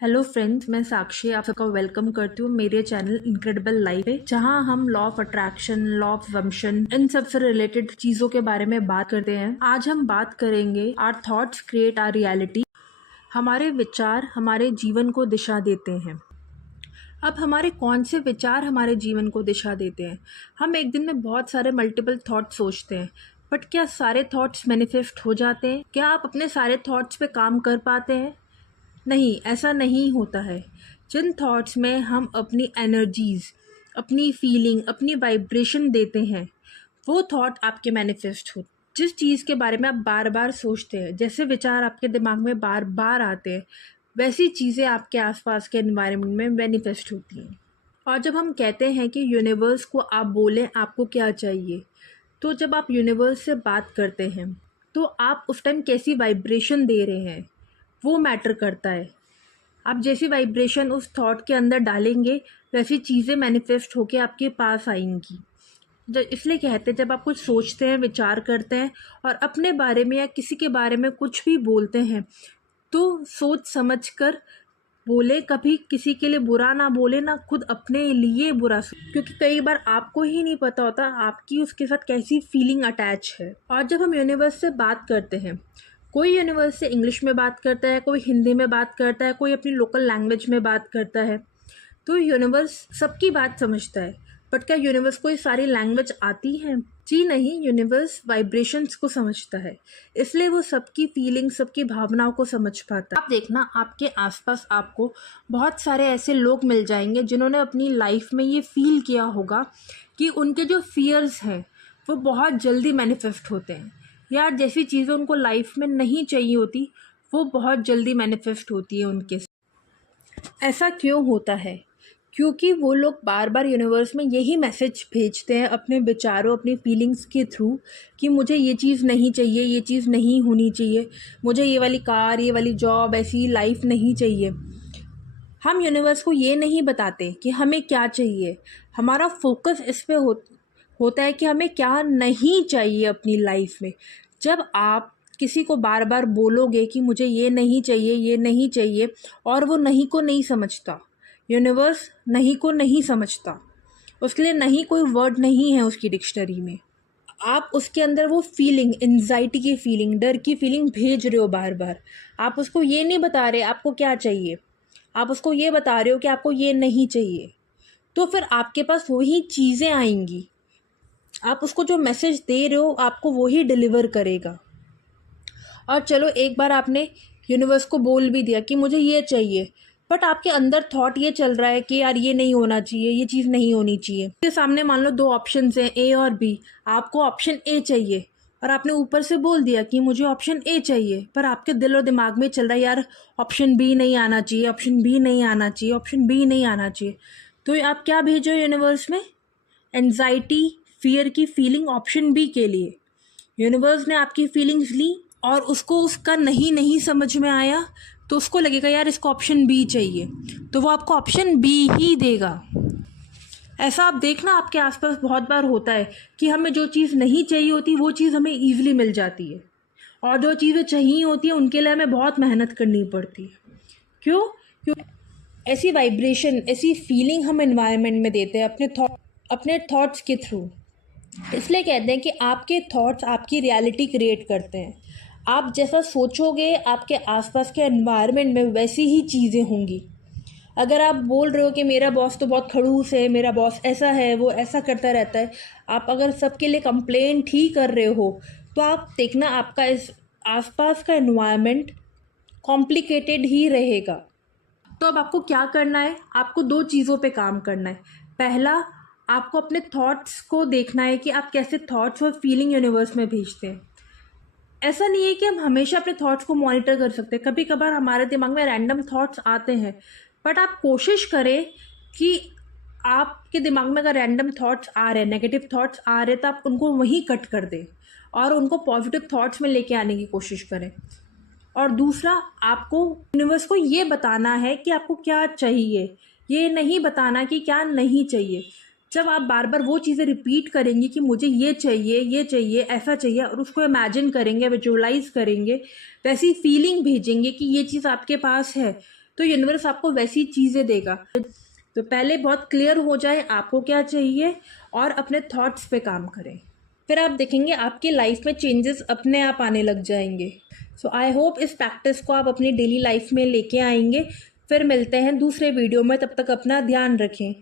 Hello friends, मैं साक्षी आप सबका वेलकम करती हूँ मेरे चैनल इनक्रेडिबल लाइफ पे, जहाँ हम law of attraction, law of वम्शन, इन सब से रिलेटेड चीज़ों के बारे में बात करते हैं। आज हम बात करेंगे our thoughts create our reality. हमारे विचार हमारे जीवन को दिशा देते हैं। अब हमारे कौन से विचार हमारे जीवन को दिशा देते हैं? हम एक दिन में बहुत सारे मल्टीपल थॉट्स सोचते हैं, बट क्या सारे थॉट्स मैनिफेस्ट हो जाते हैं? क्या आप अपने सारे थॉट्स पे काम कर पाते हैं? नहीं, ऐसा नहीं होता है। जिन थॉट्स में हम अपनी एनर्जीज़, अपनी फीलिंग, अपनी वाइब्रेशन देते हैं, वो थॉट आपके मैनिफेस्ट हो। जिस चीज़ के बारे में आप बार बार सोचते हैं, जैसे विचार आपके दिमाग में बार बार आते हैं, वैसी चीज़ें आपके आसपास के एनवायरनमेंट में मैनिफेस्ट होती हैं। और जब हम कहते हैं कि यूनिवर्स को आप बोलें आपको क्या चाहिए, तो जब आप यूनिवर्स से बात करते हैं तो आप उस टाइम कैसी वाइब्रेशन दे रहे हैं वो मैटर करता है। आप जैसी वाइब्रेशन उस थॉट के अंदर डालेंगे, वैसी चीज़ें मैनिफेस्ट होके आपके पास आएंगी। इसलिए कहते हैं, जब आप कुछ सोचते हैं, विचार करते हैं और अपने बारे में या किसी के बारे में कुछ भी बोलते हैं, तो सोच समझ कर बोले। कभी किसी के लिए बुरा ना बोले, ना खुद अपने लिए बुरा, क्योंकि कई बार आपको ही नहीं पता होता आपकी उसके साथ कैसी फीलिंग अटैच है। और जब हम यूनिवर्स से बात करते हैं, कोई यूनिवर्स से इंग्लिश में बात करता है, कोई हिंदी में बात करता है, कोई अपनी लोकल लैंग्वेज में बात करता है, तो यूनिवर्स सबकी बात समझता है। बट क्या यूनिवर्स को ये सारी लैंग्वेज आती है? जी नहीं, यूनिवर्स वाइब्रेशंस को समझता है, इसलिए वो सबकी फीलिंग, सबकी भावनाओं को समझ पाता है। आप देखना, आपके आसपास आपको बहुत सारे ऐसे लोग मिल जाएंगे जिन्होंने अपनी लाइफ में ये फील किया होगा कि उनके जो फियर्स हैं वो बहुत जल्दी मैनिफेस्ट होते हैं, या जैसी चीज़ें उनको लाइफ में नहीं चाहिए होती वो बहुत जल्दी मैनिफेस्ट होती है उनके साथ। ऐसा क्यों होता है? क्योंकि वो लोग बार बार यूनिवर्स में यही मैसेज भेजते हैं अपने विचारों, अपनी फीलिंग्स के थ्रू, कि मुझे ये चीज़ नहीं चाहिए, ये चीज़ नहीं होनी चाहिए, मुझे ये वाली कार, ये वाली जॉब, ऐसी लाइफ नहीं चाहिए। हम यूनिवर्स को ये नहीं बताते कि हमें क्या चाहिए। हमारा फोकस इस पे होता है कि हमें क्या नहीं चाहिए अपनी लाइफ में। जब आप किसी को बार बार बोलोगे कि मुझे ये नहीं चाहिए, ये नहीं चाहिए, और वो नहीं को नहीं समझता, यूनिवर्स नहीं को नहीं समझता, उसके लिए नहीं कोई वर्ड नहीं है उसकी डिक्शनरी में, आप उसके अंदर वो फीलिंग, एंजाइटी की फीलिंग, डर की फीलिंग भेज रहे हो बार बार। आप उसको ये नहीं बता रहे आपको क्या चाहिए, आप उसको ये बता रहे हो कि आपको ये नहीं चाहिए, तो फिर आपके पास वही चीज़ें आएंगी। आप उसको जो मैसेज दे रहे हो आपको वही डिलीवर करेगा। और चलो, एक बार आपने यूनिवर्स को बोल भी दिया कि मुझे ये चाहिए, बट आपके अंदर थॉट ये चल रहा है कि यार ये नहीं होना चाहिए, ये चीज़ नहीं होनी चाहिए। इसके सामने मान लो दो ऑप्शंस हैं, ए और बी। आपको ऑप्शन ए चाहिए और आपने ऊपर से बोल दिया कि मुझे ऑप्शन ए चाहिए, पर आपके दिल और दिमाग में चल रहा है यार ऑप्शन बी नहीं आना चाहिए, ऑप्शन बी नहीं आना चाहिए, ऑप्शन बी नहीं आना चाहिए। तो आप क्या भेजो यूनिवर्स में? एंजाइटी, फियर की फीलिंग ऑप्शन बी के लिए। यूनिवर्स ने आपकी फीलिंग्स ली और उसको उसका नहीं नहीं समझ में आया, तो उसको लगेगा यार इसको ऑप्शन बी चाहिए, तो वो आपको ऑप्शन बी ही देगा। ऐसा आप देखना, आपके आसपास बहुत बार होता है कि हमें जो चीज़ नहीं चाहिए होती वो चीज़ हमें ईजिली मिल जाती है, और जो चीज़ें चाहिए होती हैं उनके लिए हमें बहुत मेहनत करनी पड़ती है। क्यों? ऐसी वाइब्रेशन, ऐसी फीलिंग हम एनवायरनमेंट में देते हैं अपने थॉट्स के थ्रू। इसलिए कहते हैं कि आपके थॉट्स आपकी रियलिटी क्रिएट करते हैं। आप जैसा सोचोगे आपके आसपास के एनवायरनमेंट में वैसी ही चीज़ें होंगी। अगर आप बोल रहे हो कि मेरा बॉस तो बहुत खड़ूस है, मेरा बॉस ऐसा है, वो ऐसा करता रहता है, आप अगर सबके लिए कंप्लेंट ही कर रहे हो, तो आप देखना आपका इस आसपास का एनवायरनमेंट कॉम्प्लिकेटेड ही रहेगा। तो अब आपको क्या करना है? आपको दो चीज़ों पे काम करना है। पहला, आपको अपने थॉट्स को देखना है कि आप कैसे थॉट्स और फीलिंग यूनिवर्स में भेजते हैं। ऐसा नहीं है कि हम हमेशा अपने थॉट्स को मॉनिटर कर सकते हैं, कभी कभार हमारे दिमाग में रैंडम थॉट्स आते हैं, बट आप कोशिश करें कि आपके दिमाग में अगर रैंडम थॉट्स आ रहे हैं, नेगेटिव थॉट्स आ रहे हैं, तो आप उनको वहीं कट कर दें और उनको पॉजिटिव थॉट्स में लेके आने की कोशिश करें। और दूसरा, आपको यूनिवर्स को ये बताना है कि आपको क्या चाहिए, ये नहीं बताना कि क्या नहीं चाहिए। जब आप बार बार वो चीज़ें रिपीट करेंगे कि मुझे ये चाहिए, ऐसा चाहिए, और उसको इमेजिन करेंगे, विजुअलाइज करेंगे, वैसी फीलिंग भेजेंगे कि ये चीज़ आपके पास है, तो यूनिवर्स आपको वैसी चीज़ें देगा। तो पहले बहुत क्लियर हो जाए आपको क्या चाहिए और अपने थॉट्स पे काम करें, फिर आप देखेंगे आपकी लाइफ में चेंजेस अपने आप आने लग जाएंगे। सो आई होप इस प्रैक्टिस को आप अपनी डेली लाइफ में लेके आएंगे। फिर मिलते हैं दूसरे वीडियो में, तब तक अपना ध्यान रखें।